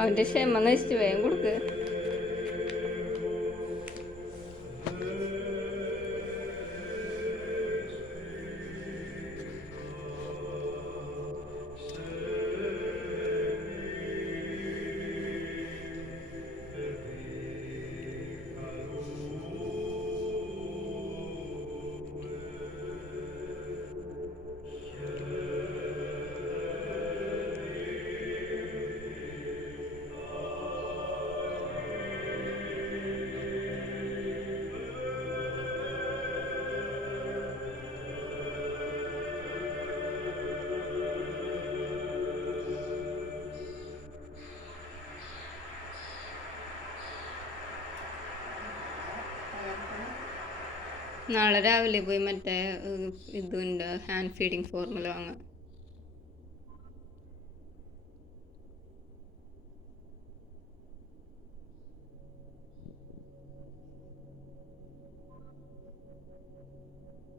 അവൻ്റെ ക്ഷമ നശിച്ചു വേഗം കൊടുക്ക്. നാളെ രാവിലെ പോയി മറ്റേ ഇതുണ്ട് ഹാൻഡ് ഫീഡിങ് ഫോർമുല വാങ്ങാം.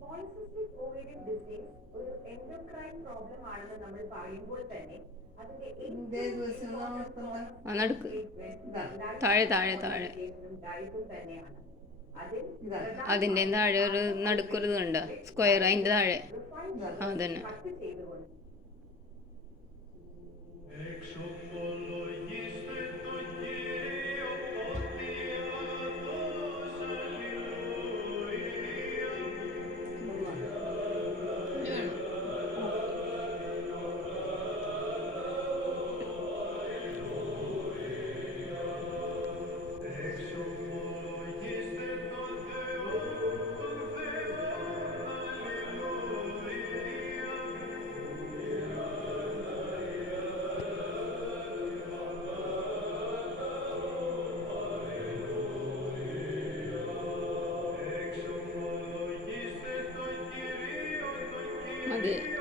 പോളിസിസ്റ്റിക് ഓവേറിയൻ ഡിസീസ് ഒരു എൻഡോക്രൈൻ പ്രോബ്ലം ആണെന്ന് നമ്മൾ പറയുമ്പോൾ തന്നെ അതിന്റെ നടുക്ക് താഴെ താഴെ താഴെ ഡയറ്റും തന്നെയാണ്. അതിൻ്റെ താഴെ ഒരു നടുക്കൊരു ഇതുണ്ട് സ്ക്വയർ, അതിൻ്റെ താഴെ അതന്നെ. കട്ട് ചെയ്തുകൊണ്ട് മതി.